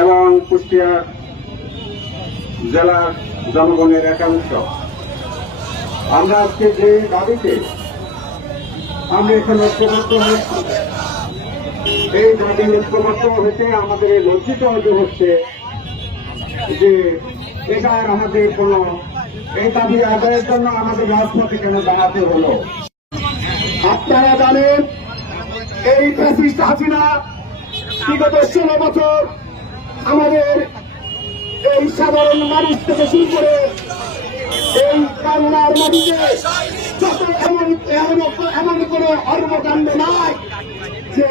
এবং কুষ্টিয়া জেলার জনগণের একাংশ আমরা আজকে যে দাবিতে আমরা এখানে ঐক্যবদ্ধ হয়েছি, এই দাবি ঐক্যবদ্ধ হয়েছে আমাদের লজ্জিত হতে হচ্ছে যে এটা আমাদের কোনো এই দাবি আদায়ের জন্য আমাদের রাজপথে কেন দাঁড়াতে হলো। আপনারা জানেন এই ফ্যাসিস্ট হাসিনা বিগত 16 বছর আমাদের এই সাধারণ মানুষ থেকে শুরু করে এই বাংলার মাটিতে যত এমন কোন কর্মকাণ্ড নাই যে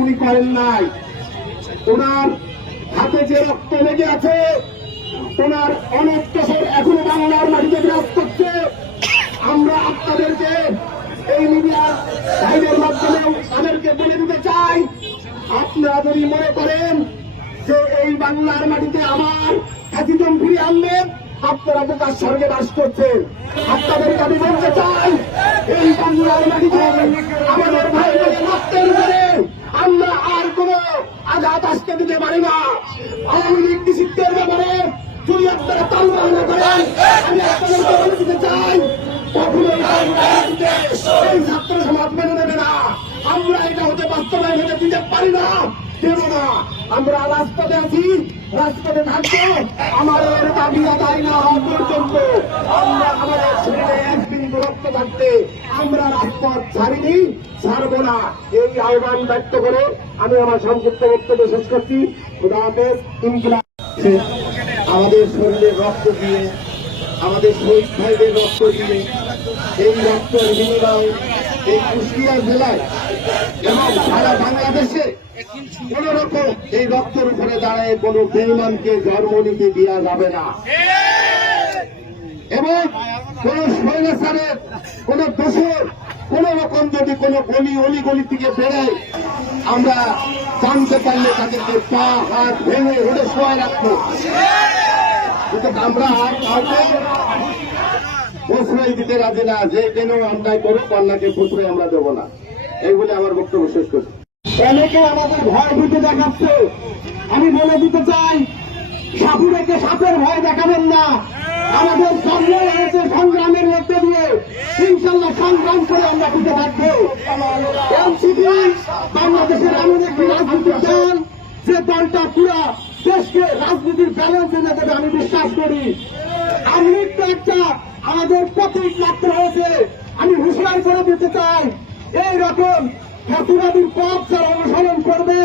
উনি করেন নাই। ওনার হাতে যে রক্ত লেগে আছে, ওনার অনেক বছর এখনো বাংলার মাটিতে বিরাজ করছে। আমরা আপনাদেরকে এই মিডিয়ার ভাইদের মাধ্যমে তাদেরকে বলে দিতে চাই, আপনারা যদি মনে করেন যে এই বাংলার মাটিতে আবার হাতিজম ফিরিয়ে আনবেন, আপনারা বোকার স্বর্গে বাস করছেন। আপনাদেরকে আমি বলতে চাই, এই বাংলার মাটিতে আমাদের ভাইদের রক্তের উপরে আমরা আর কোন আঘাত আসতে দিতে পারি না। আওয়ামী লীগ নিষিদ্ধের ব্যাপারে যদি আপনারা তালবাহানা করেন, আমি আপনাদেরকে বলে দিতে চাই কখনোই এই ছাত্র সমাজ মেনে নেবে না। আমরা এটা হতে বাস্তবায়ন হতে দিতে পারি না, দেব না। আমরা রাজপথে আছি, রাজপথে থাকবো। আমাদের দাবি আদায় না হওয়া পর্যন্ত আমরা আমাদের শরীরে এক বিন্দু রক্ত থাকতে আমরা রাজপথ ছাড়িনি, ছাড়বো না। এই আহ্বান ব্যক্ত করে আমি আমার সংক্ষিপ্ত বক্তব্য শেষ করছি। খোদা হাফেজ। ইনকিলাব আমাদের শরীরে রক্ত দিয়ে, আমাদের শহীদ ভাইদের রক্ত দিয়ে, এই রক্তের বিনিময়ে এই কুষ্টিয়া জেলায় এবং সারা বাংলাদেশে কোন রকম এই রক্তের উপরে দাঁড়ায় কোন বেঈমানকে জন্ম নিতে দেওয়া যাবে না। এবং কোন স্বৈরাচারের কোন দোষের কোন রকম যদি কোন অলি থেকে বেড়ায়, আমরা জানতে পারলে তাদেরকে পা হাত ভেঙে হেঁটে শোয়ায় রাখবো। কিন্তু আমরা কাউকে প্রশ্রয় দিতে রাজি না, যে কেন অন্যায় করুক অন্যকে প্রশ্রয় আমরা দেবো না। এই বলে আমার বক্তব্য শেষ করছি। অনেকে আমাদের ভয় ভীতি দেখাচ্ছে, আমি বলে দিতে চাই, সাপুরেকে সাপের ভয় দেখাবেন না। আমাদের সংগ্রাম হয়েছে, সংগ্রামের মধ্যে দিয়ে ইনশাল্লাহ সংগ্রাম করে আমরা টিকে থাকবো। এনসিপি বাংলাদেশের এমন একটি রাজনৈতিক দল, যে দলটা পুরা দেশকে রাজনীতির ব্যালেন্স এনে দেবে আমি বিশ্বাস করি। আমলিগ একটা আমাদের প্রতীক মাত্র হয়েছে। আমি হুঁশিয়ার করে দিতে চাই, এই রকম ফ্যাসিবাদীর পথ যারা অনুসরণ করবে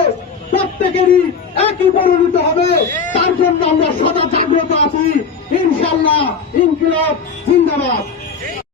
প্রত্যেকেরই একই পরিণত হবে। তার জন্য আমরা সদা জাগ্রত আছি। ইনশাল্লাহ ইনকিলাব জিন্দাবাদ।